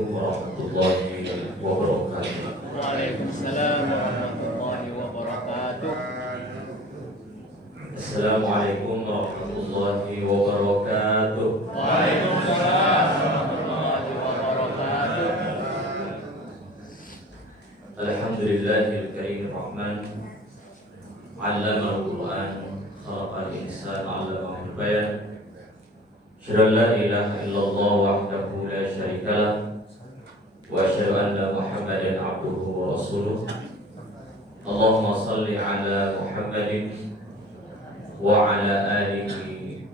Assalamualaikum warahmatullahi wabarakatuh. Waalaikumsalam warahmatullahi wabarakatuh. Assalamualaikum warahmatullahi wabarakatuh. Waalaikumsalam warahmatullahi wabarakatuh. Alhamdulillahil karim rahman 'allamal Qur'an khalaqal insan 'allamahul bayan. Asyhadu an la ilaha illallah wahdahu la syarikalah wa asyhadu anna Muhammadan 'abduhu wa rasuluh. Allahumma shalli 'ala Muhammadin wa 'ala alihi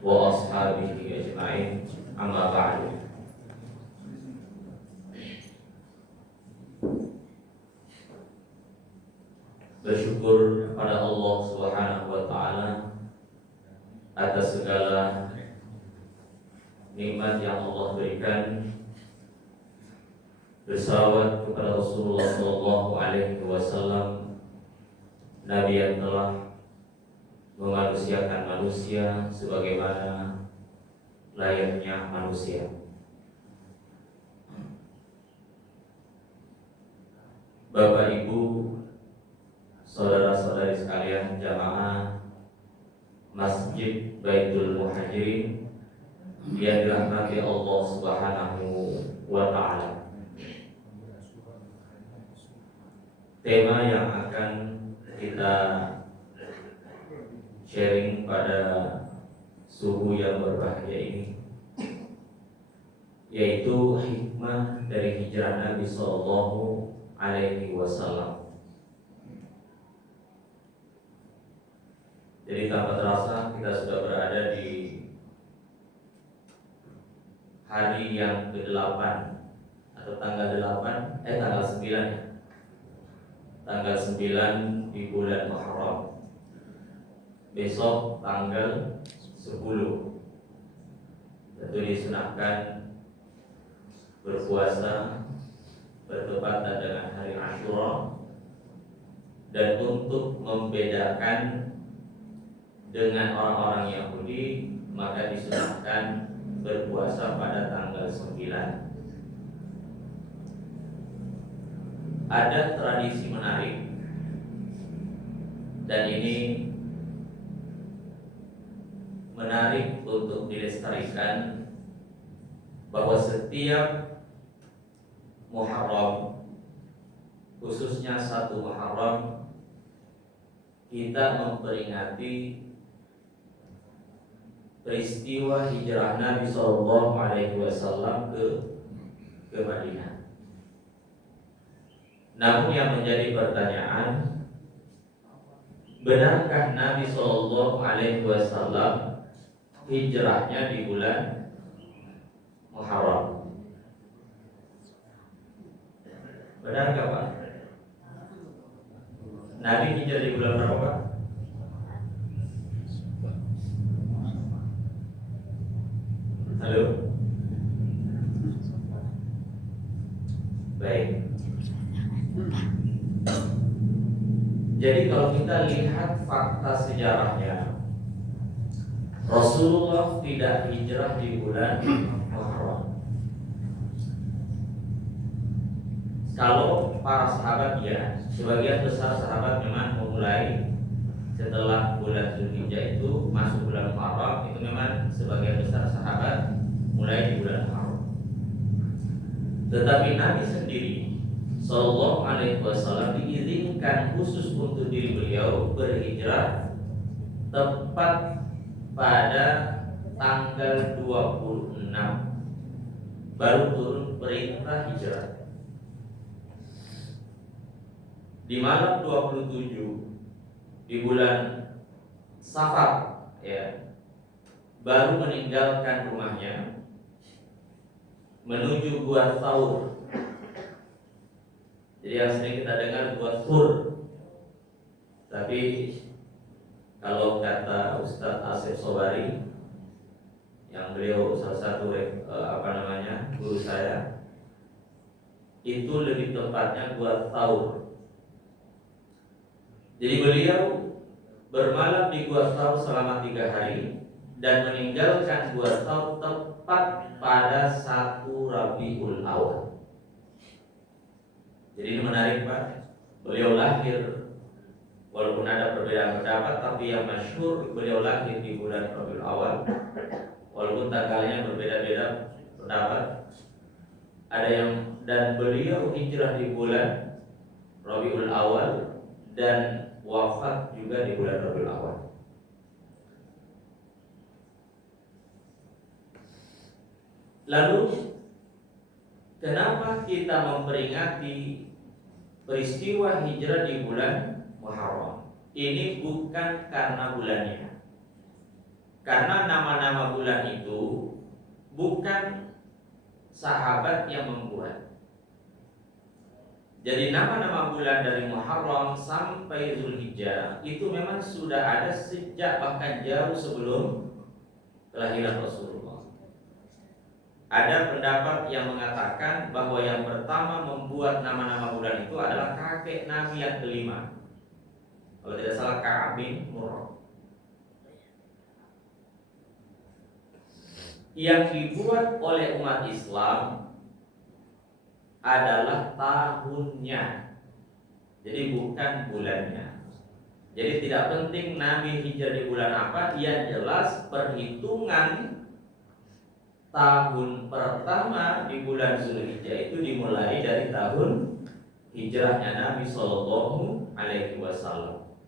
wa ashabihi ajma'in. Amma ba'du. Bersyukur kepada Allah Subhanahu wa taala atas segala nikmat yang Allah berikan. Bersalawat kepada Rasulullah sallallahu alaihi wasallam, nabi yang telah memanusiakan manusia sebagaimana layaknya manusia. Bapak Ibu, saudara-saudari sekalian, jamaah Masjid Baitul Muhajirin yang dirahmati Allah Subhanahu wa taala. Tema yang akan kita sharing pada subuh yang berbahagia ini yaitu hikmah dari hijrah Nabi sallallahu alaihi wasallam. Jadi tanpa terasa kita sudah berada di hari yang ke-8 atau tanggal 9 ya. Tanggal 9 di bulan Muharram. Besok tanggal 10. Tentu disunahkan berpuasa bertepatan dengan hari Asyura, dan untuk membedakan dengan orang-orang Yahudi maka disunahkan berpuasa pada tanggal 9. Ada tradisi menarik, dan ini menarik untuk dilestarikan, bahwa setiap Muharram, khususnya 1 Muharram, kita memperingati peristiwa hijrah Nabi sallallahu alaihi wasallam ke Madinah. Namun yang menjadi pertanyaan, benarkah Nabi sallallahu alaihi wasallam hijrahnya di bulan Muharram? Benarkah Pak? Nabi hijrah di bulan berapa Pak? Halo? Baik. Jadi kalau kita lihat fakta sejarahnya, Rasulullah tidak hijrah di bulan Muharram. Kalau para sahabat ya, sebagian besar sahabat memang memulai setelah bulan Zulhijjah itu masuk bulan Muharram, itu memang sebagian besar sahabat mulai di bulan Muharram. Tetapi Nabi sendiri sallallahu alaihi wasallam diizinkan khusus untuk diri beliau berhijrah tepat pada tanggal 26 baru turun perintah hijrah. Di malam 27 di bulan Safar ya, baru meninggalkan rumahnya menuju Gua Thaur. Jadi yang sering kita dengar Gua Thur, tapi kalau kata Ustadz Asep Sobari, yang beliau salah satu guru saya, itu lebih tepatnya Gua Thaur. Jadi beliau bermalam di Gua Thaur selama 3 hari, dan meninggalkan 2 tahun tepat pada 1 Rabiul Awal. Jadi ini menarik Pak. Beliau lahir, walaupun ada perbedaan pendapat, tapi yang masyhur beliau lahir di bulan Rabiul Awal. Walaupun tanggalnya berbeda-beda pendapat. Ada yang, dan beliau hijrah di bulan Rabiul Awal dan wafat juga di bulan Rabiul Awal. Lalu kenapa kita memperingati peristiwa hijrah di bulan Muharram? Ini bukan karena bulannya. Karena nama-nama bulan itu bukan sahabat yang membuat. Jadi nama-nama bulan dari Muharram sampai Zulhijjah itu memang sudah ada sejak bahkan jauh sebelum kelahiran Rasulullah. Ada pendapat yang mengatakan bahwa yang pertama membuat nama-nama bulan itu adalah kakek Nabi yang kelima, kalau tidak salah Ka'ab bin Murrah. Yang dibuat oleh umat Islam adalah tahunnya, jadi bukan bulannya. Jadi tidak penting Nabi hijrah di bulan apa, yang jelas perhitungan tahun pertama di bulan Zulhijjah itu dimulai dari tahun hijrahnya Nabi Shallallahu Alaihi Wasallam.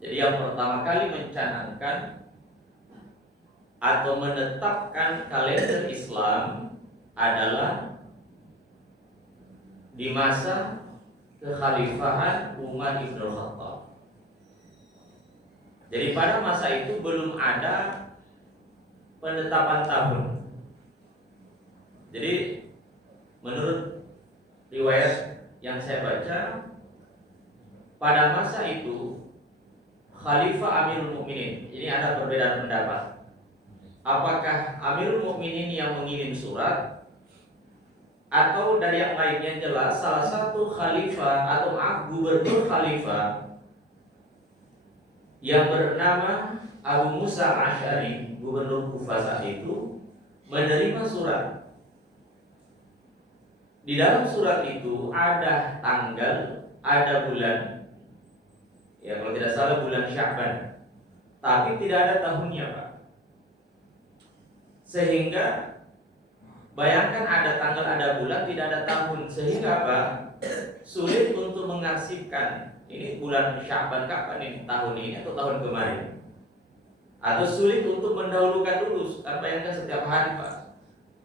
Jadi yang pertama kali mencanangkan atau menetapkan kalender Islam adalah di masa kekhalifahan Umar bin Khattab. Jadi pada masa itu belum ada penetapan tahun. Jadi menurut riwayat yang saya baca, pada masa itu Khalifah Amirul Mukminin, ini ada perbedaan pendapat. Apakah Amirul Mukminin yang mengirim surat atau dari yang lainnya? Jelas salah satu khalifah atau gubernur khalifah yang bernama Abu Musa Asy'ari, gubernur Kufah saat itu, menerima surat. Di dalam surat itu ada tanggal, ada bulan, ya kalau tidak salah bulan Sya'ban, tapi tidak ada tahunnya Pak. Sehingga bayangkan ada tanggal, ada bulan, tidak ada tahun, sehingga apa? Sulit untuk mengarsipkan ini bulan Sya'ban kapan ini, tahun ini atau tahun kemarin. Atau sulit untuk mendahulukan dulu, karena bayangkan setiap hari Pak.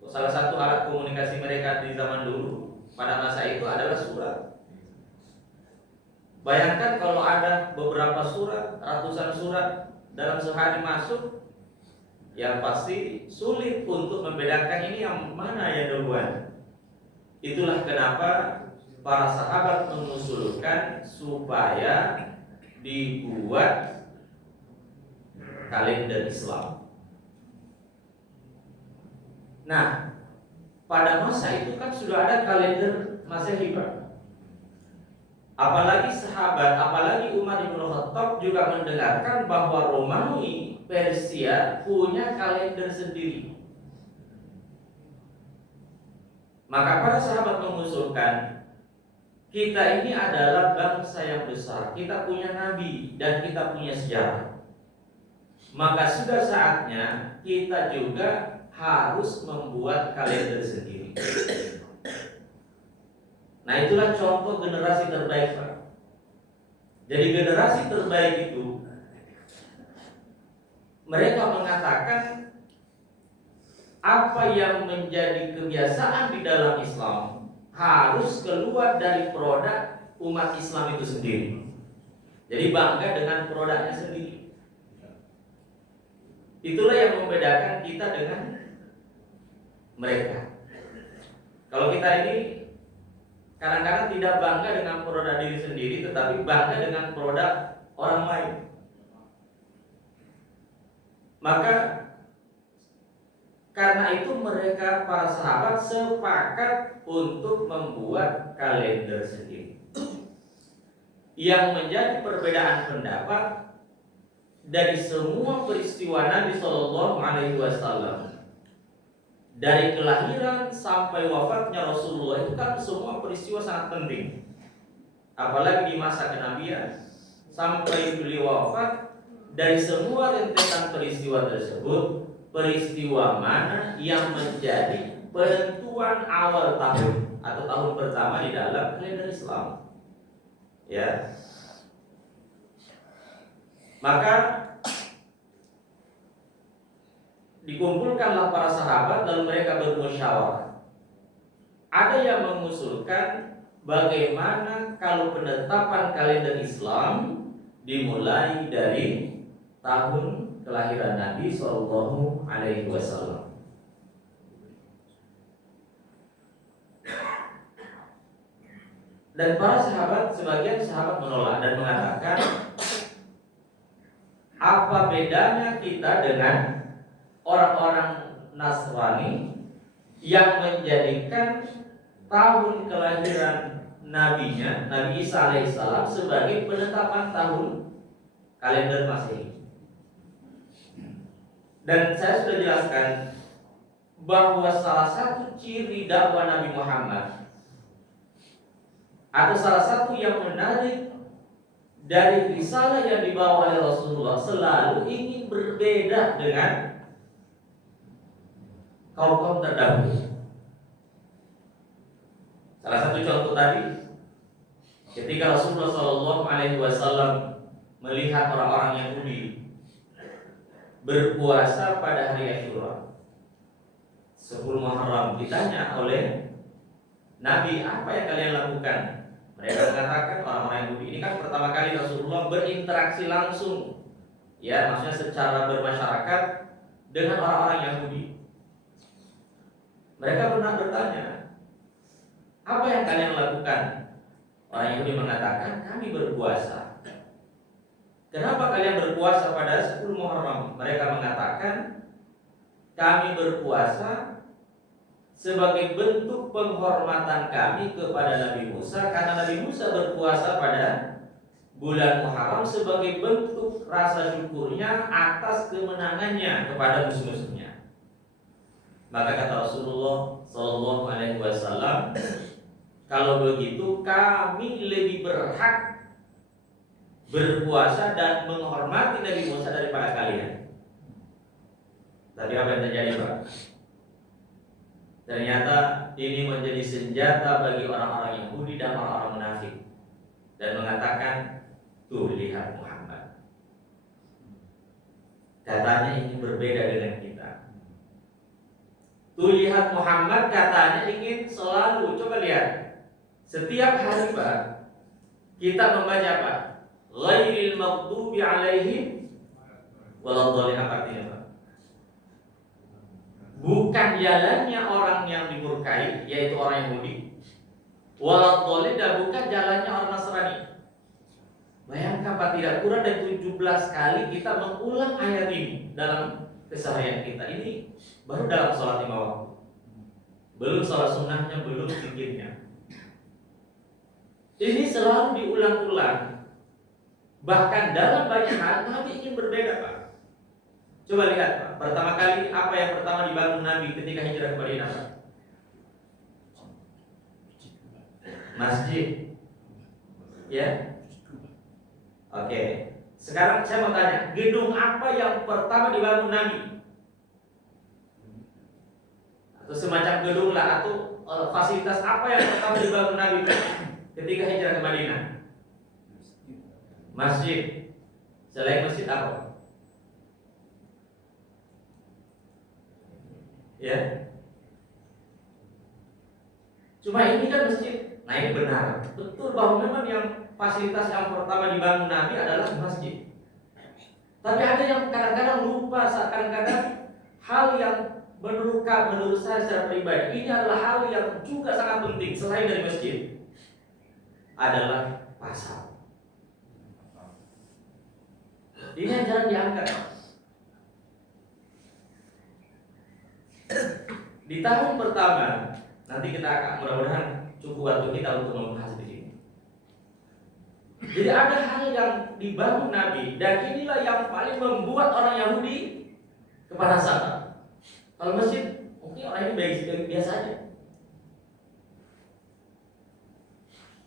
Salah satu alat komunikasi mereka di zaman dulu pada masa itu adalah surat. Bayangkan kalau ada beberapa surat, ratusan surat dalam sehari masuk, ya pasti sulit untuk membedakan ini yang mana yang duluan. Itulah kenapa para sahabat mengusulkan supaya dibuat kalender Islam. Nah, pada masa itu kan sudah ada kalender Masehi Pak. Apalagi sahabat, apalagi Umar bin Khattab juga mendengarkan bahwa Romawi, Persia punya kalender sendiri. Maka para sahabat mengusulkan, kita ini adalah bangsa yang besar, kita punya nabi dan kita punya sejarah. Maka sudah saatnya kita juga harus membuat kalender sendiri. Nah itulah contoh generasi terbaik Pak. Jadi generasi terbaik itu mereka mengatakan apa yang menjadi kebiasaan di dalam Islam harus keluar dari produk umat Islam itu sendiri. Jadi bangga dengan produknya sendiri. Itulah yang membedakan kita dengan mereka. Kalau kita ini kadang-kadang tidak bangga dengan produk diri sendiri, tetapi bangga dengan produk orang lain. Maka karena itu mereka para sahabat sepakat untuk membuat kalender sendiri. Yang menjadi perbedaan pendapat dari semua peristiwa Nabi Shallallahu Alaihi Wasallam, dari kelahiran sampai wafatnya Rasulullah, itu kan semua peristiwa sangat penting. Apalagi di masa kenabian sampai beliau wafat, dari semua rentetan peristiwa tersebut, peristiwa mana yang menjadi penentuan awal tahun atau tahun pertama di dalam kalender Islam? Ya. Maka dikumpulkanlah para sahabat lalu mereka bermusyawarah. Ada yang mengusulkan bagaimana kalau penetapan kalender Islam dimulai dari tahun kelahiran Nabi Shallallahu Alaihi Wasallam. Dan para sahabat, sebagian sahabat menolak dan mengatakan, apa bedanya kita dengan orang-orang Nasrani yang menjadikan tahun kelahiran nabinya, Nabi Isa alaihissalam, sebagai penetapan tahun kalender Masehi. Dan saya sudah jelaskan bahwa salah satu ciri dakwah Nabi Muhammad atau salah satu yang menarik dari risalah yang dibawa oleh Rasulullah, selalu ingin berbeda dengan kaum-kaum terdahulu. Salah satu contoh tadi, ketika Rasulullah Shallallahu Alaihi Wasallam melihat orang-orang Yahudi berpuasa pada hari Asyura 10 Muharram, ditanya oleh Nabi, apa yang kalian lakukan? Mereka mengatakan, orang-orang Yahudi ini kan pertama kali Rasulullah berinteraksi langsung, ya, maksudnya secara bermasyarakat dengan orang-orang Yahudi. Mereka pernah bertanya, apa yang kalian lakukan? Orang Yahudi mengatakan, kami berpuasa. Kenapa kalian berpuasa pada 10 Muharram? Mereka mengatakan, kami berpuasa sebagai bentuk penghormatan kami kepada Nabi Musa, karena Nabi Musa berpuasa pada bulan Muharram sebagai bentuk rasa syukurnya atas kemenangannya kepada musuh-musuhnya. Maka kata Rasulullah Shallallahu Alaihi Wasallam, kalau begitu kami lebih berhak berpuasa dan menghormati Nabi Musa daripada kalian. Tapi apa yang terjadi, Pak? Ternyata ini menjadi senjata bagi orang-orang Yahudi dan orang-orang munafik, dan mengatakan, tuh lihat Muhammad, katanya ingin berbeda dengan kita. Tuh lihat Muhammad katanya ingin selalu, coba lihat, setiap hari Pak, kita membaca apa? Ghairil maghdubi alaihim waladhdallin, apa artinya Pak? Bukan jalannya orang yang dimurkai, yaitu orang Yahudi, waladhdallin, dan bukan jalannya orang Nasrani. Bayangkan Pak, tidak kurang dari 17 kali kita mengulang ayat ini dalam keseharian kita. Ini baru dalam sholat 5 waktu, belum sholat sunnahnya, belum zikirnya. Ini selalu diulang-ulang. Bahkan dalam banyak hal Nabi ingin berbeda, Pak. Coba lihat, Pak. Pertama kali apa yang pertama dibangun Nabi ketika hijrah ke Madinah, Pak? Masjid. Ya. Oke. Sekarang saya mau tanya, gedung apa yang pertama dibangun Nabi? Atau semacam gedung lah, atau fasilitas apa yang pertama dibangun Nabi ketika hijrah ke Madinah? Masjid. Selain masjid apa? Ya. Cuma ini kan masjid. Nah, ini benar. Betul bahwa memang yang fasilitas yang pertama dibangun Nabi adalah masjid. Tapi ada yang kadang-kadang lupa, kadang-kadang hal yang menurut saya secara pribadi ini adalah hal yang juga sangat penting selain dari masjid, adalah pasar. Ini yang jarang diangkat. Di tahun pertama, nanti kita akan, mudah-mudahan cukup waktu kita untuk membahas di sini. Jadi ada hal yang dibangun Nabi, dan inilah yang paling membuat orang Yahudi kepanasan. Kalau masjid, mungkin orang ini biasa aja.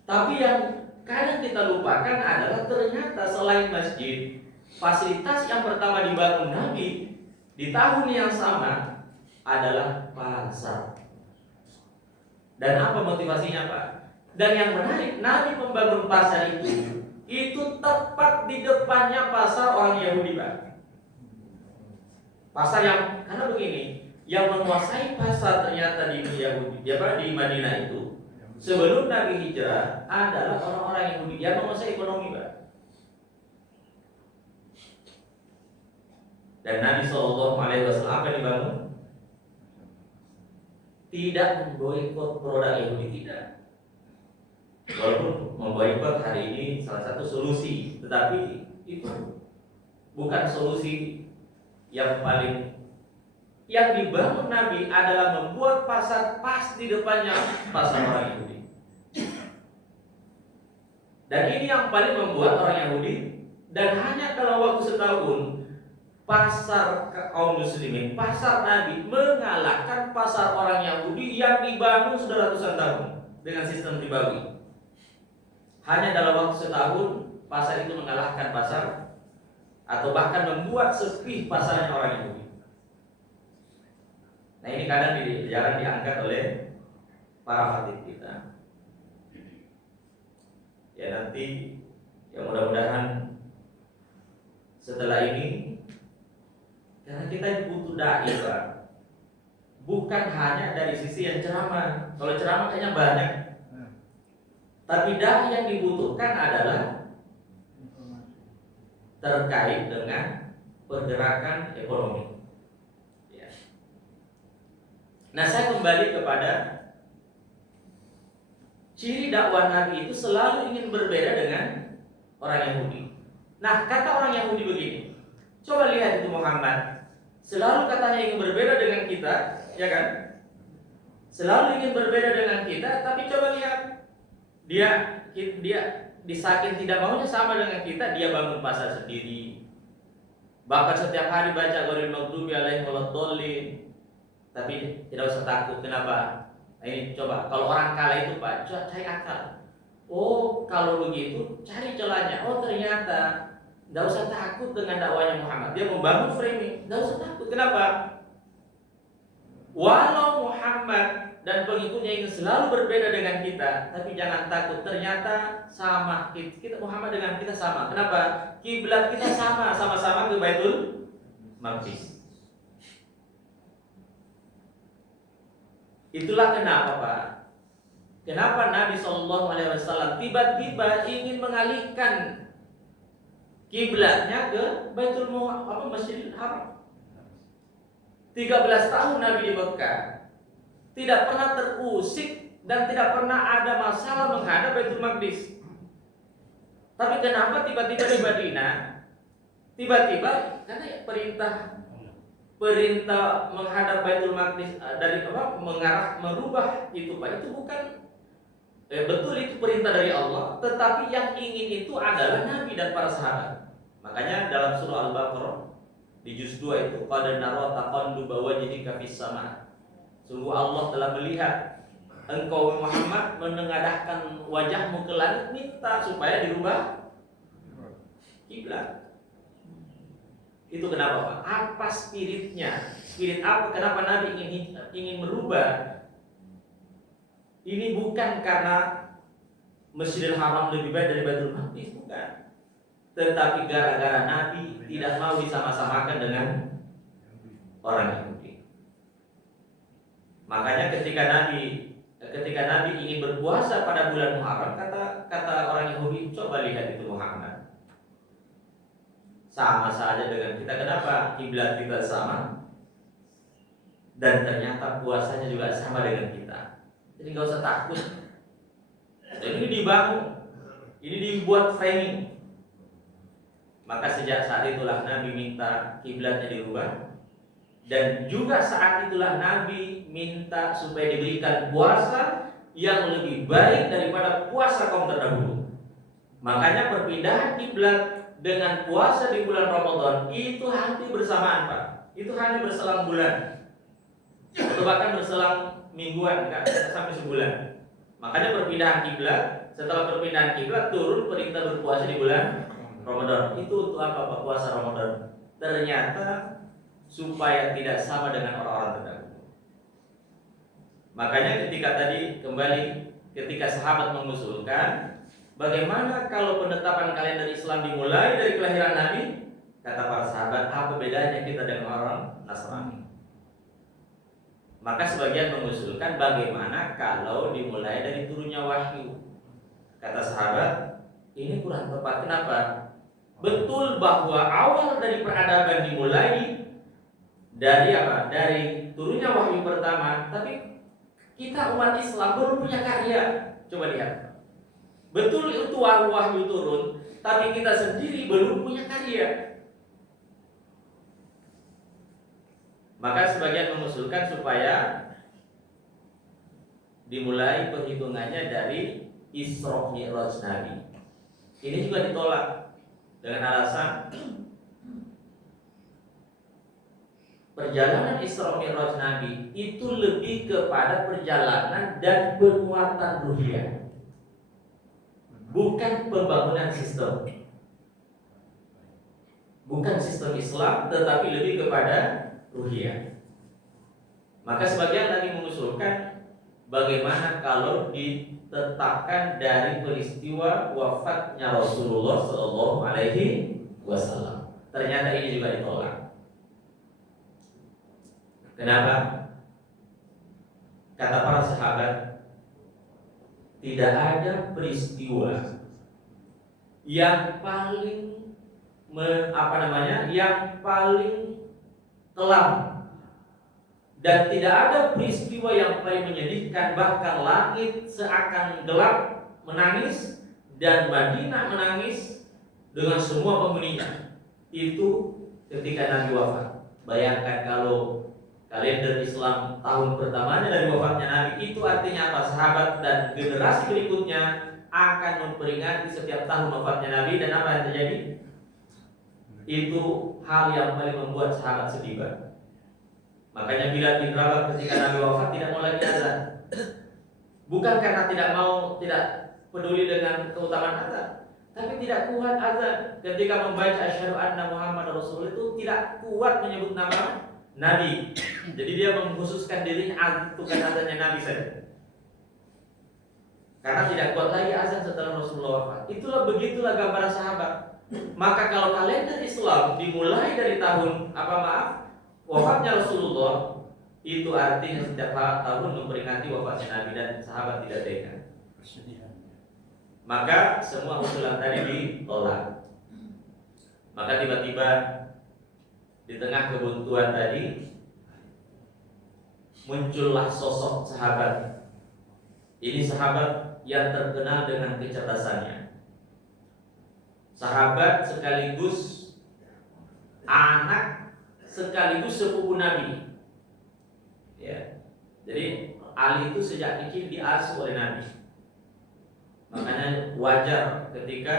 Tapi yang kadang kita lupakan adalah ternyata selain masjid, fasilitas yang pertama dibangun Nabi di tahun yang sama adalah pasar. Dan apa motivasinya, Pak? Dan yang menarik, Nabi membangun pasar itu tepat di depannya pasar orang Yahudi, Pak. Pasar yang, karena begini, yang menguasai pasar ternyata di Yahudi, di Madinah itu sebelum Nabi hijrah adalah orang-orang Yahudi yang menguasai ekonomi, Pak. Dan Nabi SAW apa yang dibangun? Tidak memboikot produk Yahudi, tidak. Walaupun memboikot hari ini salah satu solusi, tetapi itu bukan solusi yang paling. Yang dibangun Nabi adalah membuat pasar pas di depannya pasar orang Yahudi. Dan ini yang paling membuat orang Yahudi, dan hanya dalam waktu setahun pasar kaum muslimin, pasar Nabi mengalahkan pasar orang Yahudi yang dibangun sudah ratusan tahun dengan sistem ribawi. Hanya dalam waktu setahun pasar itu mengalahkan pasar, atau bahkan membuat sepi pasarnya orang Yahudi. Nah, ini kadang jarang diangkat oleh para khatib kita. Ya, nanti ya mudah-mudahan setelah ini, karena kita butuh dai, Pak. Bukan hanya dari sisi yang ceramah. Kalau ceramah kayaknya banyak. Tapi dai yang dibutuhkan adalah terkait dengan pergerakan ekonomi. Ya. Nah, saya kembali kepada ciri dakwah Nabi itu selalu ingin berbeda dengan orang Yahudi. Nah, kata orang Yahudi begini. Coba lihat itu Muhammad. Selalu katanya ingin berbeda dengan kita, ya kan? Selalu ingin berbeda dengan kita, tapi coba lihat. Dia disaking tidak maunya sama dengan kita, dia bangun pasar sendiri. Bahkan setiap hari baca ghairil maghdubi alaihim waladdallin. Tapi tidak usah takut. Kenapa? Nah, ini coba, kalau orang kala itu, Pak, cari akal. Oh, kalau begitu cari celahnya. Oh, ternyata tidak usah takut dengan dakwahnya Muhammad. Dia membangun framing. Tidak usah takut. Kenapa? Walau Muhammad dan pengikutnya ingin selalu berbeda dengan kita, tapi jangan takut. Ternyata sama. Kita Muhammad dengan kita sama. Kenapa? Kiblat kita sama-sama ke Baitul Maqdis. Itulah kenapa, Pak. Kenapa Nabi SAW tiba-tiba ingin mengalihkan kiblatnya ke Baitul Masjidil Haram. 13 tahun Nabi di Mekah, tidak pernah terusik dan tidak pernah ada masalah menghadap Baitul Maqdis. Tapi kenapa tiba-tiba di Madinah, tiba-tiba karena perintah menghadap Baitul Maqdis dari merubah itu, Pak, itu bukan betul, itu perintah dari Allah, tetapi yang ingin itu adalah Nabi dan para sahabat. Makanya dalam surah Al-Baqarah di juz 2 itu, qad nara taqalluba wajhika fis sama. Sungguh Allah telah melihat engkau Muhammad menengadahkan wajahmu ke langit, minta supaya dirubah kiblat. Itu kenapa, Pak? Apa spiritnya? Spirit apa? Kenapa Nabi ingin merubah? Ini bukan karena Masjidil Haram lebih baik dari Baitul Maqdis, bukan. Tetapi gara-gara Nabi tidak mau disama-samakan dengan orang Yahudi. Makanya ketika Nabi ingin berpuasa pada bulan Muharram, kata orang Yahudi, coba lihat itu Muhammad. Sama saja dengan kita. Kenapa? Kiblat kita sama, dan ternyata puasanya juga sama dengan kita. Jadi nggak usah takut. Dan ini dibangun, ini dibuat framing. Maka sejak saat itulah Nabi minta kiblatnya dirubah, dan juga saat itulah Nabi minta supaya diberikan puasa yang lebih baik daripada puasa kaum terdahulu. Makanya perpindahan kiblat dengan puasa di bulan Ramadan itu hampir bersamaan, Pak. Itu hanya berselang bulan, atau bahkan berselang mingguan, enggak sampai sebulan. Makanya perpindahan kiblat, setelah perpindahan kiblat turun perintah berpuasa di bulan Ramadan. Itu untuk apa, Pak, puasa Ramadan? Ternyata supaya tidak sama dengan orang-orang terdahulu. Makanya ketika tadi kembali, ketika sahabat mengusulkan, bagaimana kalau penetapan kalender Islam dimulai dari kelahiran Nabi? Kata para sahabat, apa bedanya kita dengan orang Nasrani? Maka sebagian mengusulkan, bagaimana kalau dimulai dari turunnya wahyu? Kata sahabat, ini kurang tepat. Kenapa? Betul bahwa awal dari peradaban dimulai dari apa? Dari turunnya wahyu pertama, tapi kita umat Islam belum punya karya. Coba lihat. Betul itu wahyu turun, tapi kita sendiri belum punya karya. Maka sebagian mengusulkan supaya dimulai perhitungannya dari Isra Mi'raj Nabi. Ini juga ditolak dengan alasan perjalanan Isra Mi'raj Nabi itu lebih kepada perjalanan dan penguatan ruhiyah, bukan pembangunan sistem. Bukan sistem Islam, tetapi lebih kepada ruhiyah. Maka sebagian lagi mengusulkan, bagaimana kalau ditetapkan dari peristiwa wafatnya Rasulullah Shallallahu Alaihi Wasallam. Ternyata ini juga ditolak. Kenapa? Kata para sahabat, tidak ada peristiwa yang paling yang paling kelam, dan tidak ada peristiwa yang paling menyedihkan, bahkan langit seakan gelap menangis dan Madinah menangis dengan semua penghuninya. Itu ketika Nabi wafat. Bayangkan kalau kalender Islam tahun pertamanya dari wafatnya Nabi, itu artinya apa? Sahabat dan generasi berikutnya akan memperingati setiap tahun wafatnya Nabi, dan apa yang terjadi? Itu hal yang paling membuat sahabat sedih, Pak. Makanya Bilal bin Rabah ketika Nabi wafat tidak mau lagi azan. Bukan karena tidak peduli dengan keutamaan azan, tapi tidak kuat azan. Ketika membaca asyhadu anna Muhammad Rasul itu tidak kuat menyebut nama Nabi. Jadi dia mengkhususkan dirinya bukan azannya Nabi saja. Karena tidak kuat lagi azan setelah Rasulullah wafat. Begitulah gambaran sahabat. Maka kalau kalender Islam dimulai dari tahun wafatnya Rasulullah, itu artinya setiap tahun memperingati wafatnya Nabi, dan sahabat tidak tega. Maka semua usulan tadi ditolak. Maka tiba-tiba di tengah kebuntuan tadi muncullah sosok sahabat. Ini sahabat yang terkenal dengan kecerdasannya. Sahabat sekaligus anak sekaligus sepupu Nabi. Ya. Jadi Ali itu sejak kecil diasuh oleh Nabi. Makanya wajar ketika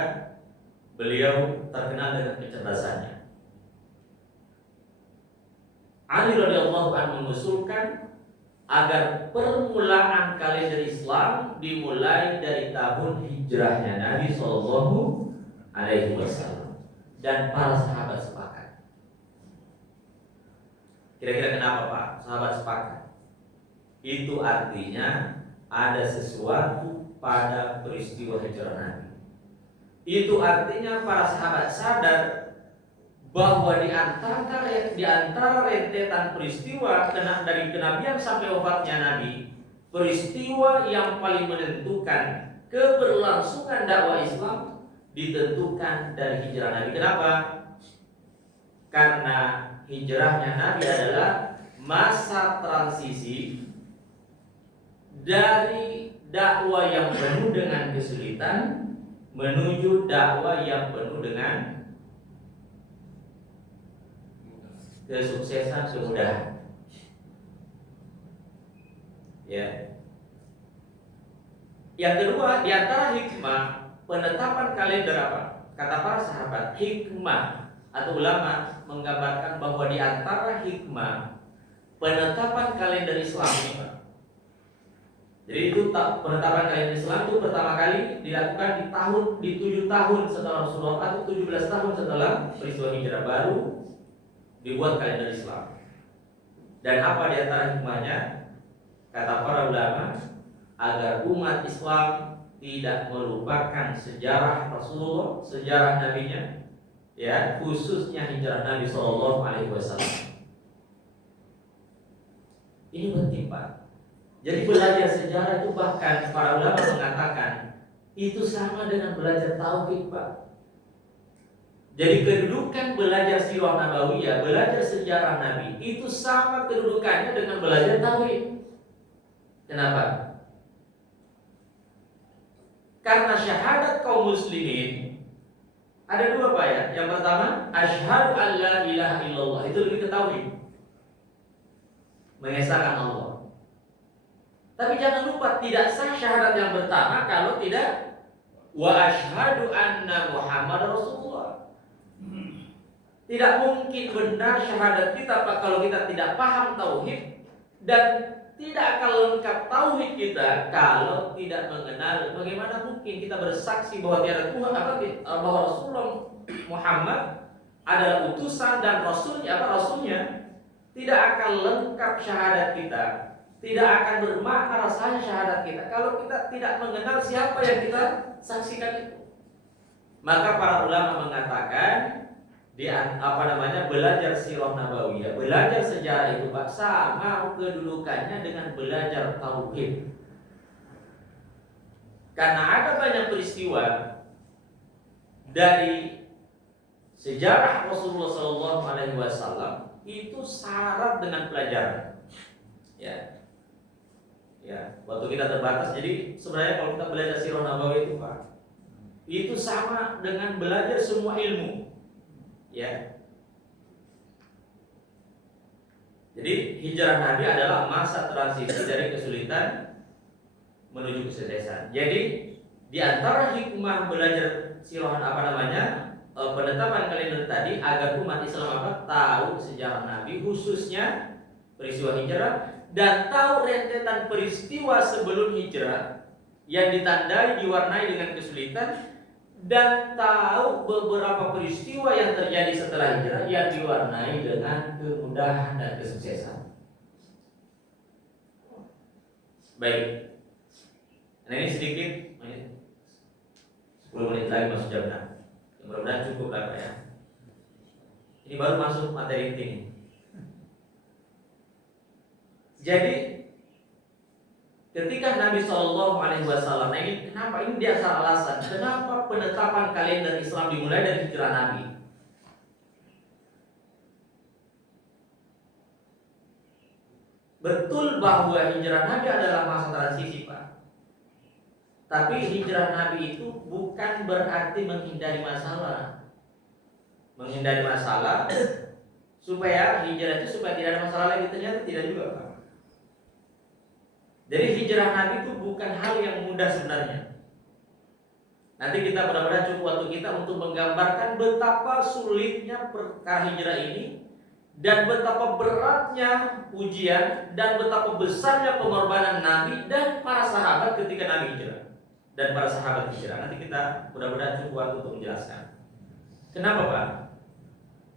beliau terkenal dengan kecerdasannya. Ali radhiyallahu anhu mengusulkan agar permulaan kalender Islam dimulai dari tahun hijrahnya Nabi Shallallahu Alaihi Wasallam, dan para sahabat sepakat. Kira-kira kenapa, Pak? Sahabat sepakat. Itu artinya ada sesuatu pada peristiwa hijrah Nabi. Itu artinya para sahabat sadar bahwa di antara rentetan peristiwa dari kenabian sampai wafatnya Nabi, peristiwa yang paling menentukan keberlangsungan dakwah Islam ditentukan dari hijrah Nabi. Kenapa? Karena hijrahnya Nabi adalah masa transisi dari dakwah yang penuh dengan kesulitan menuju dakwah yang penuh dengan kesuksesan, kemudahan. Ya. Yang kedua, di antara hikmah penetapan kalender apa? Kata para sahabat, hikmah atau ulama menggambarkan bahwa di antara hikmah penetapan kalender Islam ini, Pak. Jadi itu penetapan kalender Islam itu pertama kali dilakukan di 7 tahun setelah Rasulullah atau 17 tahun setelah peristiwa hijrah baru dibuat kalender Islam. Dan apa di antara hikmahnya? Kata para ulama, agar umat Islam tidak melupakan sejarah Rasulullah, sejarah nabinya, ya, khususnya hijrah Nabi Shallallahu Alaihi Wasallam. Ini penting, Pak. Jadi belajar sejarah itu bahkan para ulama mengatakan itu sama dengan belajar tauhid, Pak. Jadi kedudukan belajar sirah nabawiyah, belajar sejarah Nabi itu sama kedudukannya dengan belajar tauhid. Kenapa? Karena syahadat kaum muslimin ada 2, Pak, ya. Yang pertama, asyhadu an la ilaha illallah, itu lebih ketahui, mengesahkan Allah. Tapi jangan lupa tidak sah syahadat yang pertama kalau tidak wa asyhadu anna Muhammad Rasulullah. Tidak mungkin benar syahadat kita, Pak, kalau kita tidak paham tauhid, dan tidak akan lengkap tauhid kita kalau tidak mengenal bagaimana mungkin kita bersaksi bahwa tiada Tuhan, bahwa Rasulullah Muhammad adalah utusan dan rasulnya. Tidak akan lengkap syahadat kita, tidak akan bermakna rasanya syahadat kita kalau kita tidak mengenal siapa yang kita saksikan itu. Maka para ulama mengatakan belajar sirah nabawiyah, belajar sejarah itu, Pak, sama kedudukannya dengan belajar tauhid. Karena ada banyak peristiwa dari sejarah Rasulullah Shallallahu Alaihi Wasallam itu syarat dengan pelajaran. Ya, waktu kita terbatas. Jadi sebenarnya kalau kita belajar sirah nabawiyah itu, Pak, itu sama dengan belajar semua ilmu. Ya. Jadi hijrah Nabi adalah masa transisi dari kesulitan menuju kesuksesan. Jadi di antara hikmah belajar sirah penetapan kalender tadi agar umat Islam tahu sejarah Nabi, khususnya peristiwa hijrah, dan tahu rentetan peristiwa sebelum hijrah yang ditandai diwarnai dengan kesulitan, dan tahu beberapa peristiwa yang terjadi setelah hijrah yang diwarnai dengan kemudahan dan kesuksesan. Baik. Nah, ini sedikit 10 menit lagi masuk jam 6. Mudah-mudahan cukup lah, Pak, ya. Ini baru masuk materi inti. Jadi ketika Nabi Shallallahu Alaihi Wasallam, ini kenapa ini dia salah alasan? Kenapa penetapan kalender Islam dimulai dari hijrah Nabi? Betul bahwa hijrah Nabi adalah masa transisi, Pak. Tapi hijrah Nabi itu bukan berarti menghindari masalah. Menghindari masalah supaya hijrah itu supaya tidak ada masalah lagi, ternyata tidak juga, Pak. Jadi hijrah Nabi itu bukan hal yang mudah sebenarnya. Nanti kita mudah-mudahan cukup waktu kita untuk menggambarkan betapa sulitnya perkara hijrah ini, dan betapa beratnya ujian, dan betapa besarnya pengorbanan Nabi dan para sahabat ketika Nabi hijrah, dan para sahabat hijrah. Nanti kita mudah-mudahan cukup waktu untuk menjelaskan. Kenapa, Pak?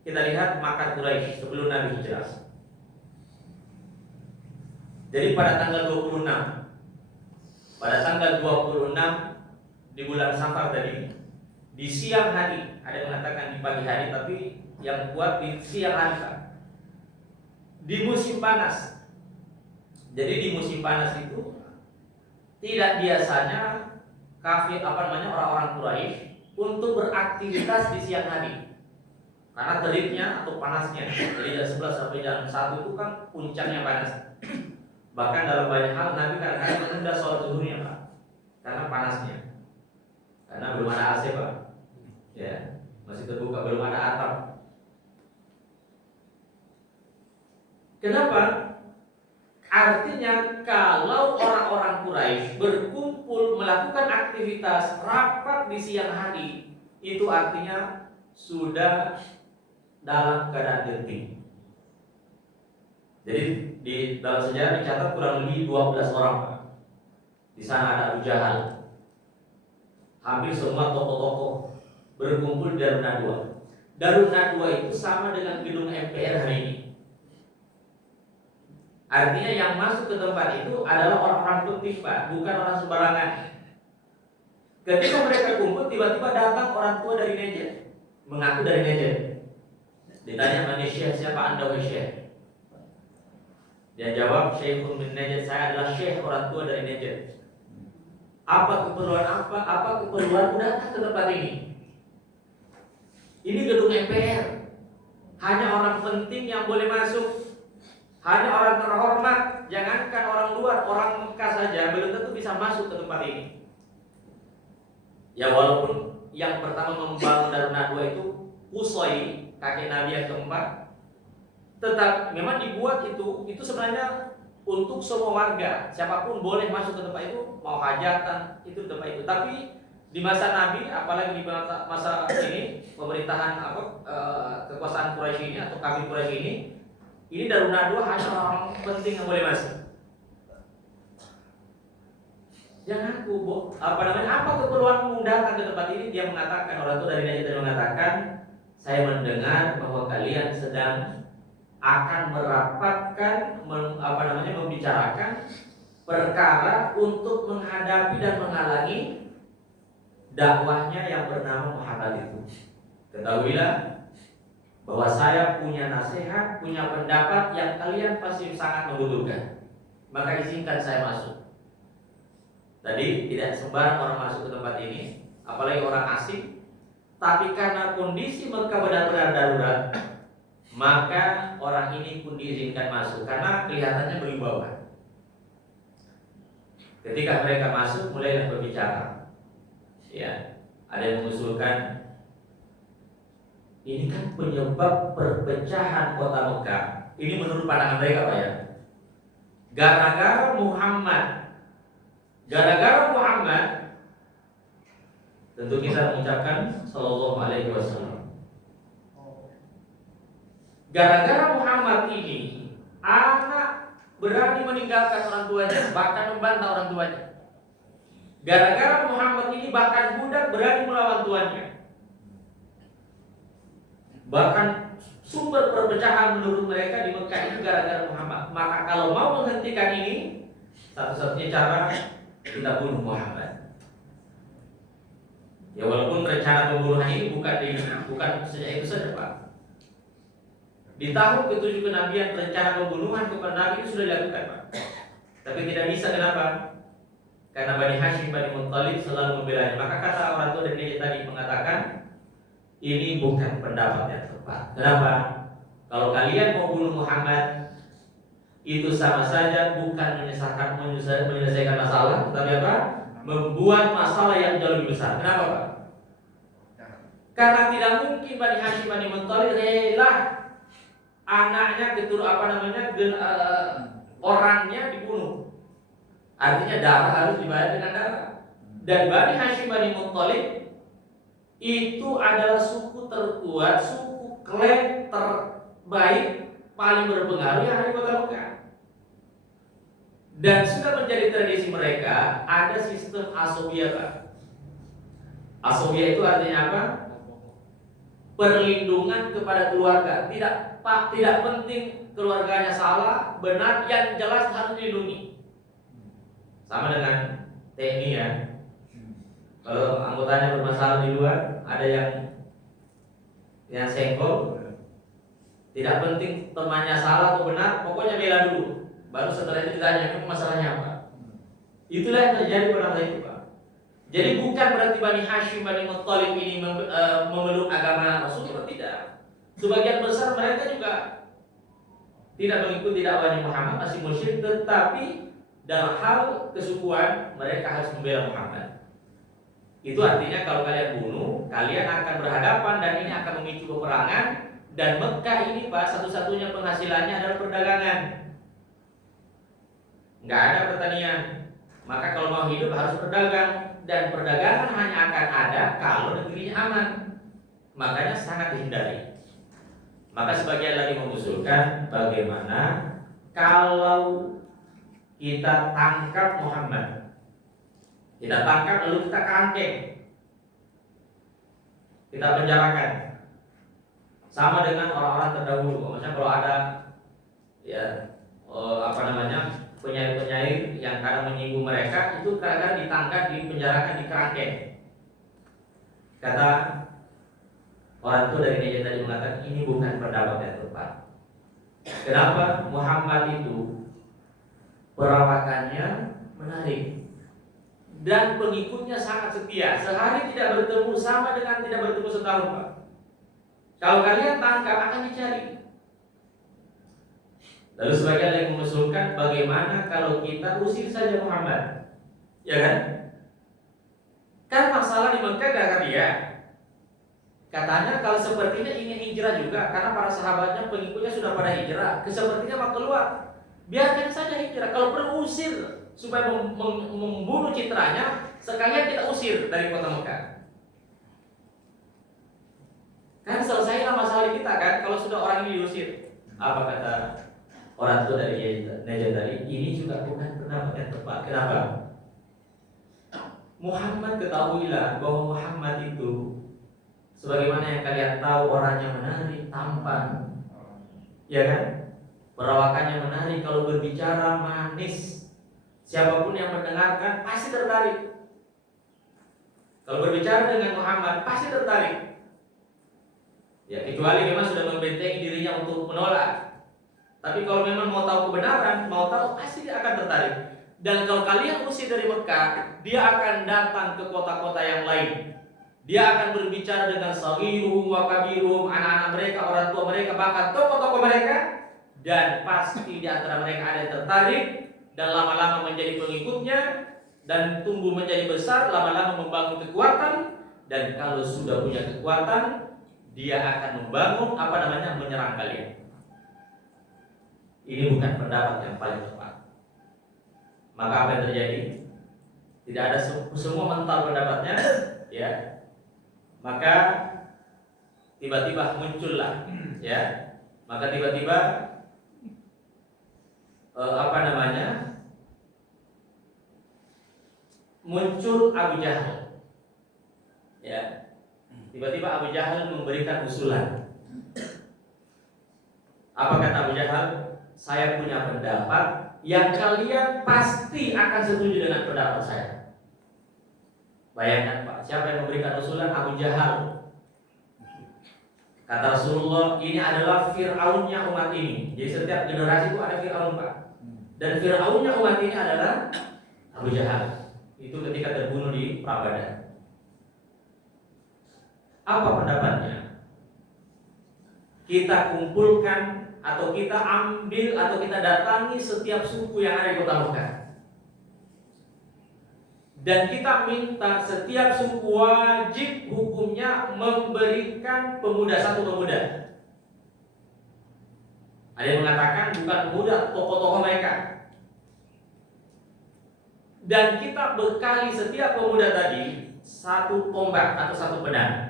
Kita lihat Makkah Quraisy sebelum Nabi hijrah. Jadi pada tanggal 26 di bulan Safar tadi, di siang hari, ada yang mengatakan di pagi hari, tapi yang kuat di siang hari, Pak. Di musim panas. Jadi di musim panas itu tidak biasanya orang-orang Quraisy untuk beraktivitas di siang hari. Karena teriknya atau panasnya. Jadi jam 11 sampai jam 1 itu kan puncaknya panas. Bahkan dalam banyak hal Nabi kadang-kadang menunda sholat zuhurnya, Pak, karena panasnya. Karena belum ada AC, Pak. Ya, masih terbuka, belum ada atap. Kenapa? Artinya kalau orang-orang Quraisy berkumpul melakukan aktivitas rapat di siang hari, itu artinya sudah dalam keadaan genting. Jadi di dalam sejarah dicatat kurang lebih 12 orang. Di sana ada Abu Jahal. Hampir semua tokoh-tokoh berkumpul di Darun Nadwa. Darun Nadwa itu sama dengan gedung MPR hari ini. Artinya yang masuk ke tempat itu adalah orang-orang penting, Pak, bukan orang sembarangan. Ketika mereka kumpul, tiba-tiba datang orang tua dari Najd, mengaku dari Najd. Ditanya Malaysia, siapa Anda wahai Syekh? Dia jawab, Syekhun min Najd, saya adalah Syekh, orang tua dari Najd. Apa keperluanmu datang ke tempat ini? Ini gedung MPR. Hanya orang penting yang boleh masuk. Hanya orang terhormat, jangankan orang luar, orang Mekah saja belum tentu bisa masuk ke tempat ini. Ya walaupun yang pertama membangun Darun Nadwa itu Qusay, kakek Nabi yang keempat, tetap memang dibuat itu sebenarnya untuk semua warga, siapapun boleh masuk ke tempat itu, mau hajatan itu tempat itu. Tapi di masa Nabi, apalagi di masa ini pemerintahan kekuasaan Quraisy ini atau kafir Quraisy ini Darun Nadwa hanya orang penting yang boleh masuk. Jangan apa keperluanmu datang ke tempat ini? Dia mengatakan, orang tua dari Najd mengatakan, saya mendengar bahwa kalian sedang akan merapatkan, membicarakan perkara untuk menghadapi dan menghalangi dakwahnya yang bernama Muhammad itu. Ketahuilah bahwa saya punya nasihat, punya pendapat yang kalian pasti sangat membutuhkan. Maka izinkan saya masuk. Tadi tidak sembarang orang masuk ke tempat ini, apalagi orang asing. Tapi karena kondisi Mekah benar-benar darurat, maka orang ini pun diizinkan masuk karena kelihatannya berwibawa. Ketika mereka masuk, mulailah berbicara. Ya, ada yang mengusulkan, ini kan penyebab perpecahan kota Mekah. Ini menurut pandangan mereka, Pak, ya. Gara-gara Muhammad, tentu kita mengucapkan sallallahu alaihi wasallam. Gara-gara Muhammad ini, anak berani meninggalkan orang tuanya, bahkan membantah orang tuanya. Gara-gara Muhammad ini, bahkan budak berani melawan tuannya. Bahkan sumber perpecahan menurut mereka di Mekah itu gara-gara Muhammad. Maka kalau mau menghentikan ini, satu-satunya cara kita bunuh Muhammad. Ya walaupun rencana pembunuhan ini bukan sejak itu saja, Pak. Di tahun ke-7 kenabian rencana pembunuhan kepada Nabi itu sudah dilakukan, Pak. Tapi tidak bisa, kenapa? Karena Bani Hashim, Bani Muttalib selalu membelanya. Maka kata orang tua dan dia tadi mengatakan, ini bukan pendapat yang tepat. Kenapa? Kalau kalian mau bunuh Muhammad, itu sama saja bukan menyelesaikan masalah, tetapi apa? Membuat masalah yang jauh lebih besar. Kenapa, Pak? Karena tidak mungkin Bani Hashim, Bani Muttalib rela anaknya orangnya dibunuh. Artinya darah harus dibayar dengan darah. Dan Bani Hashim, Bani Muttalib itu adalah suku terkuat, suku klan terbaik, paling berpengaruh yang ada di kota Mekah. Dan sudah menjadi tradisi mereka, ada sistem asobia, Pak. Asobia itu artinya apa? Perlindungan kepada keluarga. Tidak penting keluarganya salah, benar, yang jelas harus dilindungi. Sama dengan TNI, ya. Kalau anggotanya bermasalah di luar, ada yang senggol, tidak penting temannya salah atau benar, pokoknya bela dulu. Baru setelah itu ditanya, ini masalahnya apa? Itulah yang terjadi pada masa itu, Pak. Jadi bukan berarti Bani Hashim, Bani Muttalib ini memeluk agama Rasulullah, tidak. Sebagian besar mereka juga tidak mengikuti dakwahnya Muhammad, masih musyrik, tetapi dalam hal kesukuan mereka harus membela Muhammad. Itu artinya kalau kalian bunuh, kalian akan berhadapan dan ini akan memicu peperangan. Dan Mekah ini, Pak, satu-satunya penghasilannya adalah perdagangan. Nggak ada pertanian. Maka kalau mau hidup harus berdagang, dan perdagangan hanya akan ada kalau negerinya aman. Makanya sangat dihindari. Maka sebagian lagi mengusulkan bagaimana kalau kita tangkap Muhammad, kita tangkap lalu kita kerangkeng, kita penjarakan, sama dengan orang-orang terdahulu. Maksudnya kalau ada ya penyair-penyair yang kadang menyinggung mereka, itu kadang ditangkap, dipenjarakan, dikerangkeng. Kata orang tua dari meja tadi mengatakan ini bukan pendapat yang tepat. Kenapa? Muhammad itu perawakannya menarik dan pengikutnya sangat setia. Sehari tidak bertemu sama dengan tidak bertemu setahun, Pak. Kalau kalian tangkap akan dicari. Lalu sebagian yang mengusulkan bagaimana kalau kita usir saja Muhammad, ya kan? Kan masalah di Mekah gak dia. Katanya kalau sepertinya ingin hijrah juga, karena para sahabatnya pengikutnya sudah pada hijrah. Sepertinya mau keluar, biarkan saja hijrah. Kalau perlu usir supaya membunuh citranya, sekalian kita usir dari kota Mekah. Kan selesailah masalah kita kan, kalau sudah orang ini diusir. Apa kata orang tua dari Najat tadi? Ini juga bukan pendapat yang tepat. Kenapa? Muhammad, ketahuilah bahwa Muhammad itu sebagaimana yang kalian tahu, orangnya menarik, tampan, ya kan? Perawakannya menarik, kalau berbicara manis. Siapapun yang mendengarkan pasti tertarik. Kalau berbicara dengan Muhammad pasti tertarik. Ya, kecuali memang sudah membentengi dirinya untuk menolak. Tapi kalau memang mau tahu kebenaran, mau tahu, pasti dia akan tertarik. Dan kalau kalian usir dari Mekah, dia akan datang ke kota-kota yang lain. Dia akan berbicara dengan sagiruhum wa kabiruhum, anak-anak mereka, orang tua mereka, bahkan tokoh-tokoh mereka. Dan pasti di antara mereka ada yang tertarik dan lama-lama menjadi pengikutnya dan tumbuh menjadi besar, lama-lama membangun kekuatan. Dan kalau sudah punya kekuatan, dia akan membangun menyerang kalian. Ini bukan pendapat yang paling tepat. Maka apa yang terjadi? Tidak ada semua mental pendapatnya, ya. Maka tiba-tiba muncullah, ya. Maka tiba-tiba muncul Abu Jahal, ya. Tiba-tiba Abu Jahal memberikan usulan. Apa kata Abu Jahal? Saya punya pendapat yang kalian pasti akan setuju dengan pendapat saya. Bayangkan Pak, siapa yang memberikan usulan? Abu Jahal. Kata Rasulullah, ini adalah Fir'aunnya umat ini. Jadi setiap generasi itu ada Fir'aun, Pak. Dan Fir'aunnya umat ini adalah Abu Jahal. Itu ketika terbunuh di Perang Badar. Apa pendapatnya? Kita kumpulkan atau kita ambil atau kita datangi setiap suku yang ada di kota Mekah. Dan kita minta setiap suku wajib hukumnya memberikan satu pemuda. Ada yang mengatakan bukan pemuda, tokoh-tokoh mereka. Dan kita bekali setiap pemuda tadi satu tombak atau satu pedang.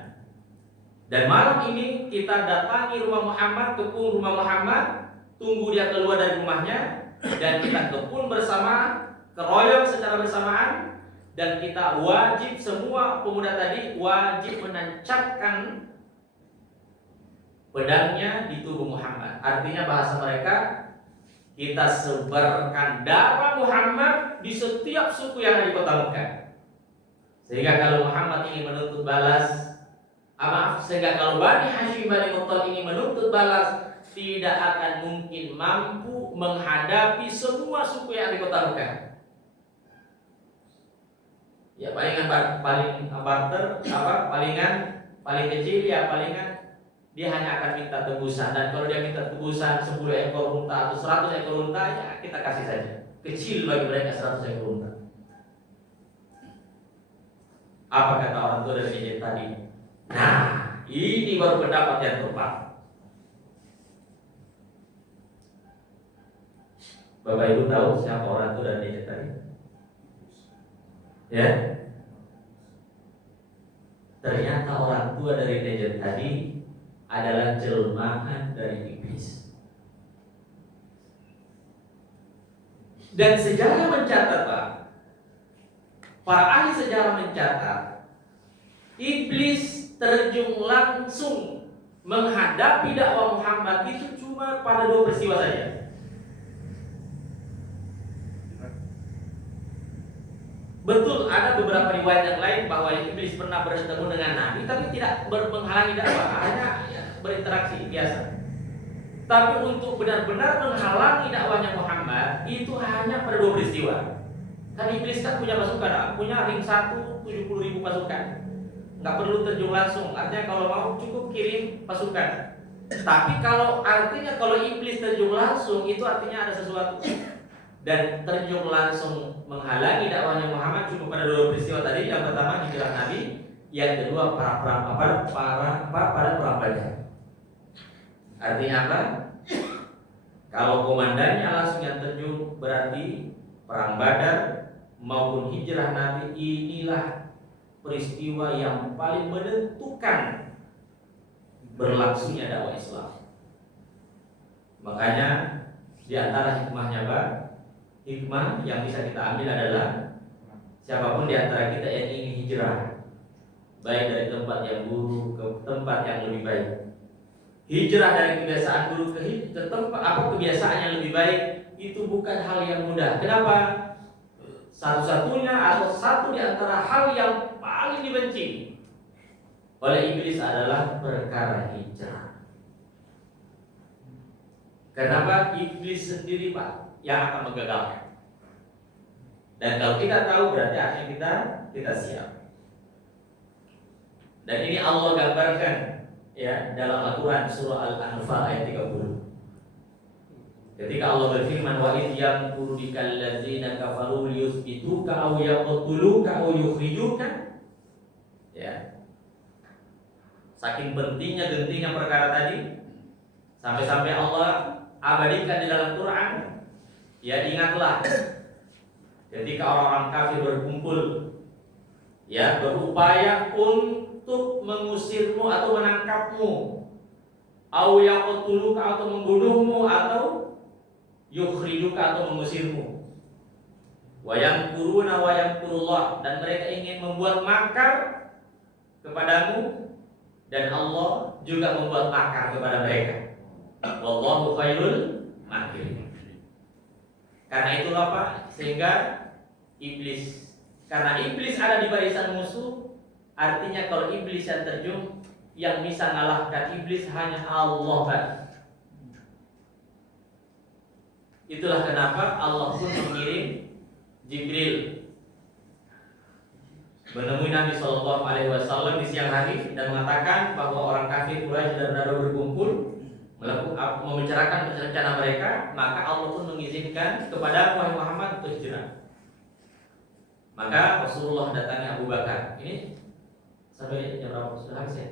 Dan malam ini kita datangi rumah Muhammad, kepung rumah Muhammad, tunggu dia keluar dari rumahnya, dan kita kepung bersama, keroyok secara bersamaan, dan kita wajib semua pemuda tadi wajib menancapkan pedangnya di tubuh Muhammad. Artinya bahasa mereka, kita sebarkan darah Muhammad di setiap suku yang ada di kota Mekah. Sehingga kalau Muhammad ini menuntut balas, sehingga kalau Bani Hashim Bani Muttalib ini menuntut balas, tidak akan mungkin mampu menghadapi semua suku yang ada di kota Mekah. Ya paling kecil ya palingan dia hanya akan minta tebusan. Dan kalau dia minta tebusan 10 ekor unta atau 100 ekor unta, ya kita kasih saja. Kecil bagi mereka 100 ekor unta. Apa kata orang tua dari Najat tadi? Nah, ini baru pendapat yang tepat. Bapak Ibu tahu siapa orang tua dari Najat tadi? Ya, ternyata orang tua dari Najd tadi adalah jelmaan dari iblis. Dan sejarah mencatat, Pak, para ahli sejarah mencatat, iblis terjun langsung menghadapi dakwah Muhammad itu cuma pada 2 peristiwa saja. Betul, ada beberapa riwayat yang lain bahwa iblis pernah bertemu dengan Nabi, tapi tidak menghalangi dakwah, hanya berinteraksi biasa. Tapi untuk benar-benar menghalangi dakwahnya Muhammad itu hanya pada 2 peristiwa. Kan iblis kan punya pasukan, punya ring 1 70.000 pasukan. Nggak perlu terjun langsung, artinya kalau mau cukup kirim pasukan. Tapi kalau iblis terjun langsung itu artinya ada sesuatu. Dan terjun langsung menghalangi dakwahnya Muhammad cukup pada 2 peristiwa tadi. Yang pertama hijrah Nabi, yang kedua pada perang Badar. Artinya apa? Kalau komandannya langsung yang terjun berarti perang Badar maupun hijrah Nabi, inilah peristiwa yang paling menentukan berlangsungnya dakwah Islam. Makanya di antara hikmahnya, Pak, hikmah yang bisa kita ambil adalah siapapun di antara kita yang ingin hijrah, baik dari tempat yang buruk ke tempat yang lebih baik, hijrah dari kebiasaan buruk ke tempat kebiasaan yang lebih baik, itu bukan hal yang mudah. Kenapa? Satu-satunya atau satu di antara hal yang paling dibenci oleh iblis adalah perkara hijrah. Kenapa? Iblis sendiri, Pak, yang akan menggagalkan. Dan kalau kita tahu berarti artinya kita siap. Dan ini Allah gambarkan ya dalam Al-Quran surah Al-Anfal ayat 30. Ketika Allah berfirman, wa idh yamkuru bikal ladzina kafaru liyuthbituka aw yaqtuluka aw yukhrijuka. Ya. Saking gentingnya perkara tadi, sampai-sampai Allah abadikan di dalam Quran. Ya, ingatlah ketika orang-orang kafir berkumpul, ya, berupaya untuk mengusirmu atau menangkapmu, au yaqtuluka atau membunuhmu, atau yukhrijuka atau mengusirmu. Wa yamkuruna wa yamkurullah, dan mereka ingin membuat makar kepadamu dan Allah juga membuat makar kepada mereka. Wallahu khairul makirin. Karena itulah, Pak, sehingga karena iblis ada di barisan musuh, artinya kalau iblis yang terjun, yang bisa mengalahkan iblis hanya Allah, Pak. Itulah kenapa Allah pun mengirim Jibril menemui Nabi Shallallahu Alaihi Wasallam di siang hari dan mengatakan bahwa orang kafir Quraisy dan Nado berkumpul membicarakan rencana mereka, maka Allah pun mengizinkan kepada Muhammad untuk hijrah. Maka Rasulullah datangi Abu Bakar. Ini sampai jam berapa? Sudah habis ya?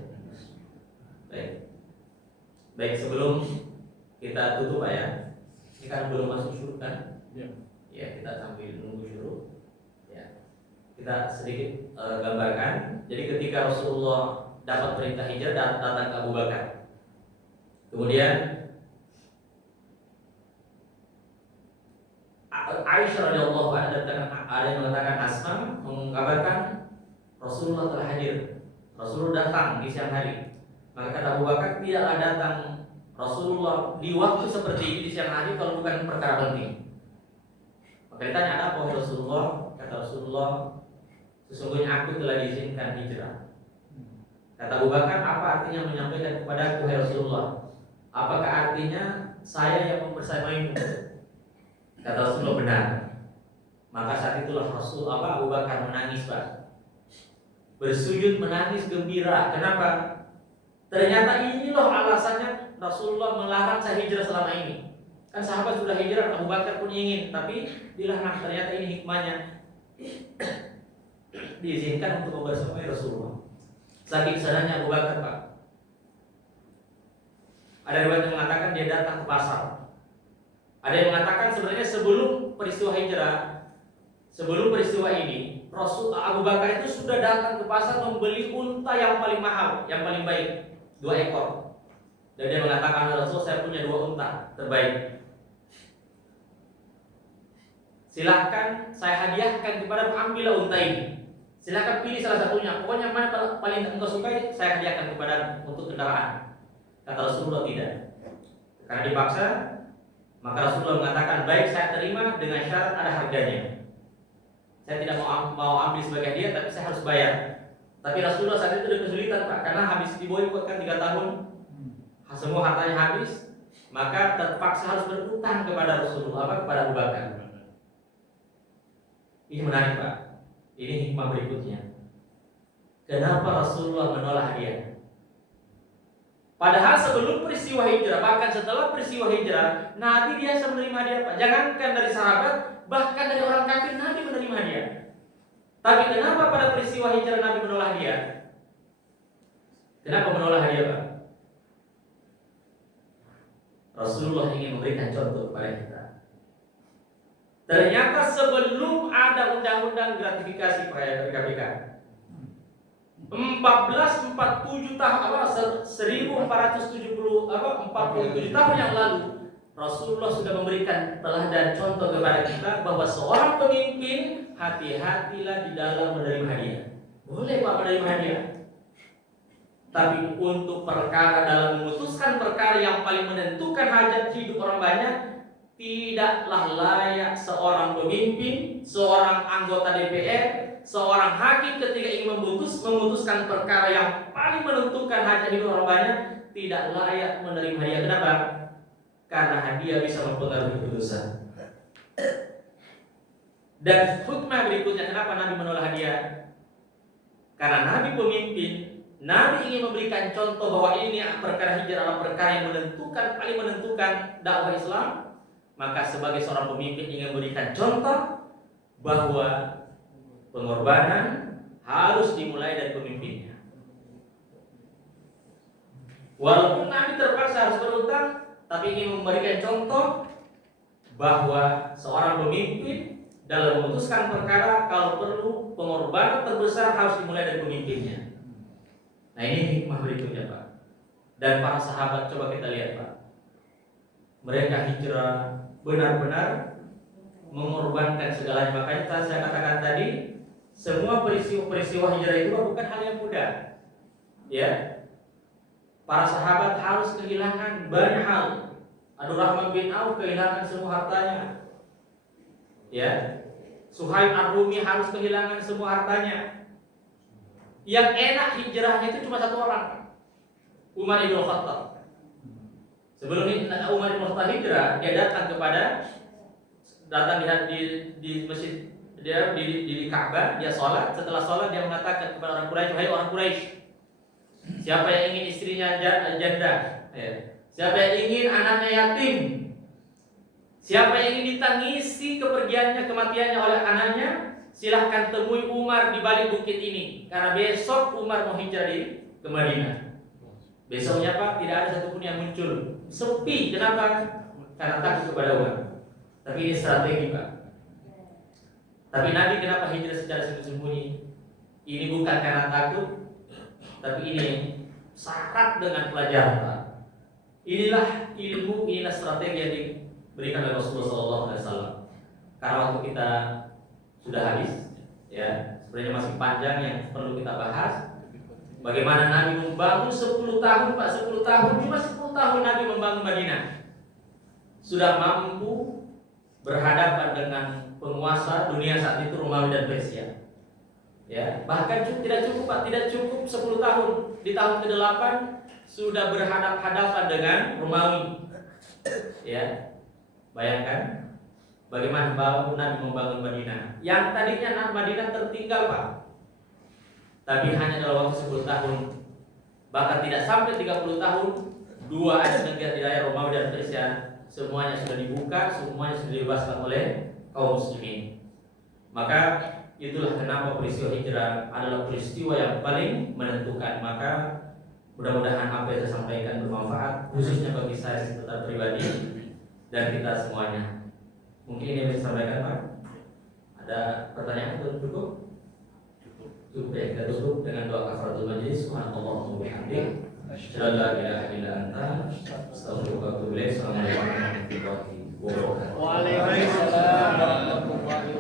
Baik, sebelum kita tutup, Pak, ya. Ini kan belum masuk syuruk kan? Ya, kita sambil menunggu syuruk. Ya. Kita sedikit gambarkan. Jadi ketika Rasulullah dapat perintah hijrah, datang ke Abu Bakar. Kemudian Aisyah radhiyallahu anha, ada yang mengatakan Asma mengabarkan Rasulullah telah hadir. Rasulullah datang di siang hari. Maka kata Abu Bakar, tidaklah datang Rasulullah di waktu seperti ini di siang hari kalau bukan perkara penting. Maka ditanya, ada apa Rasulullah? Kata Rasulullah, sesungguhnya aku telah diizinkan hijrah. Kata Abu Bakar, apa artinya menyampaikan kepada aku, hai Rasulullah? Apakah artinya saya yang membersamaimu? Kata Rasulullah, benar. Maka saat itulah Abu Bakar menangis, Pak. Bersujud menangis gembira. Kenapa? Ternyata ini loh alasannya Rasulullah melarang saya hijrah selama ini. Kan sahabat sudah hijrah, Abu Bakar pun ingin, tapi dilarang. Ternyata ini hikmahnya. Diizinkan untuk membersamai Rasulullah. Saking sadarnya Abu Bakar, Pak. Ada riwayat yang mengatakan dia datang ke pasar. Ada yang mengatakan sebenarnya sebelum peristiwa hijrah, sebelum peristiwa ini, Rasul Abu Bakar itu sudah datang ke pasar membeli unta yang paling mahal, yang paling baik, 2 ekor. Dan dia mengatakan, Rasul, saya punya 2 unta terbaik. Silahkan saya hadiahkan kepada ambillah unta ini. Silahkan pilih salah satunya. Pokoknya mana paling engkau sukai, saya hadiahkan kepada untuk kendaraan. Kata Rasulullah tidak. Karena dipaksa, maka Rasulullah mengatakan, baik, saya terima dengan syarat ada harganya. Saya tidak mau ambil sebagai hadiah, tapi saya harus bayar. Tapi Rasulullah saat itu ada kesulitan, Pak, karena habis diboikot kan 3 tahun, semua hartanya habis, maka terpaksa harus berutang kepada Rasulullah, kepada Abu Bakar. Ini menarik, Pak. Ini hikmah berikutnya. Kenapa Rasulullah menolak hadiah? Padahal sebelum peristiwa hijrah, bahkan setelah peristiwa hijrah, Nabi biasa menerima hadiah, Pak. Jangankan dari sahabat, bahkan dari orang kafir Nabi menerima hadiah. Tapi kenapa pada peristiwa hijrah Nabi menolak hadiah? Kenapa menolak hadiah, Pak? Rasulullah ingin memberikan contoh kepada kita. Ternyata sebelum ada undang-undang gratifikasi pegawai KPK, 47 tahun yang lalu, Rasulullah sudah memberikan teladan contoh kepada kita bahwa seorang pemimpin hati-hatilah di dalam menerima hadiah. Boleh, Pak, menerima hadiah, tapi untuk perkara dalam memutuskan perkara yang paling menentukan hajat hidup orang banyak, tidaklah layak seorang pemimpin, seorang anggota DPR, seorang hakim ketika ingin memutuskan perkara yang paling menentukan hajat hidup orang banyak, tidak layak menerima hadiah. Kenapa? Karena hadiah bisa mempengaruhi keputusan. Dan hikmah berikutnya, kenapa Nabi menolak hadiah? Karena Nabi pemimpin, Nabi ingin memberikan contoh bahwa ini perkara hijrah adalah perkara yang menentukan, paling menentukan dakwah Islam. Maka sebagai seorang pemimpin ingin memberikan contoh bahwa pengorbanan harus dimulai dari pemimpinnya. Walaupun Nabi terpaksa harus berutang, tapi ingin memberikan contoh bahwa seorang pemimpin dalam memutuskan perkara, kalau perlu pengorbanan terbesar harus dimulai dari pemimpinnya. Nah, ini hikmah berikutnya, Pak. Dan para sahabat, coba kita lihat, Pak. Mereka hijrah benar-benar mengorbankan segalanya. Makanya saya katakan tadi, semua peristiwa hijrah itu bukan hal yang mudah. Ya. Para sahabat harus kehilangan banyak hal. Abdurrahman bin Auf kehilangan semua hartanya. Ya. Suhaib Ar-Rumi harus kehilangan semua hartanya. Yang enak hijrahnya itu cuma 1 orang, Umar ibn Khattab. Sebelum Umar ibn Khattab hijrah, dia datang di masjid, dia di Ka'bah, dia sholat. Setelah sholat dia mengatakan kepada orang Quraisy, "Wahai orang Quraisy, siapa yang ingin istrinya janda? Siapa yang ingin anaknya yatim? Siapa yang ingin ditangisi kepergiannya, kematiannya oleh anaknya? Silahkan temui Umar di balik bukit ini, karena besok Umar mau hijrah ke Madinah." Besoknya, Pak, tidak ada satupun yang muncul. Sepi. Kenapa? Karena takut kepada Umar. Tapi ini strategi, Pak. Tapi Nabi kenapa hijrah secara sembunyi? Ini bukan karena takut, tapi ini syarat dengan pelajaran, Pak. Inilah ilmu, inilah strategi yang diberikan oleh Rasulullah SAW. Karena waktu kita sudah habis, ya, sebenarnya masih panjang yang perlu kita bahas. Bagaimana Nabi membangun 10 tahun, Pak, 10 tahun, cuma 10 tahun Nabi membangun Madinah. Sudah mampu berhadapan dengan penguasa dunia saat itu, Romawi dan Persia. Ya, bahkan tidak cukup, Pak, tidak cukup 10 tahun. Di tahun ke-8 sudah berhadapan dengan Romawi. Ya. Bayangkan bagaimana Nabi membangun Madinah. Yang tadinya Madinah tertinggal, Pak. Tapi hanya dalam waktu 10 tahun, bahkan tidak sampai 30 tahun, 2 aja negara di daerah Romawi dan Persia semuanya sudah dibuka, semuanya sudah dibebaskan oleh kaum muslimin. Maka itulah kenapa peristiwa hijrah adalah peristiwa yang paling menentukan. Maka mudah-mudahan apa yang saya sampaikan bermanfaat, khususnya bagi saya secara pribadi dan kita semuanya. Mungkin ini yang bisa disampaikan, Pak. Ada pertanyaan untuk cukup? Cukup ya, kita tutup dengan doa kafaratul majlis. Subhanallah wa bihamdihi, asyhadu an la ilaha illa anta, astaghfiruka wa atubu ilaik. Assalamualaikum warahmatullahi wabarakatuh. Waalaikumsalam warahmatullahi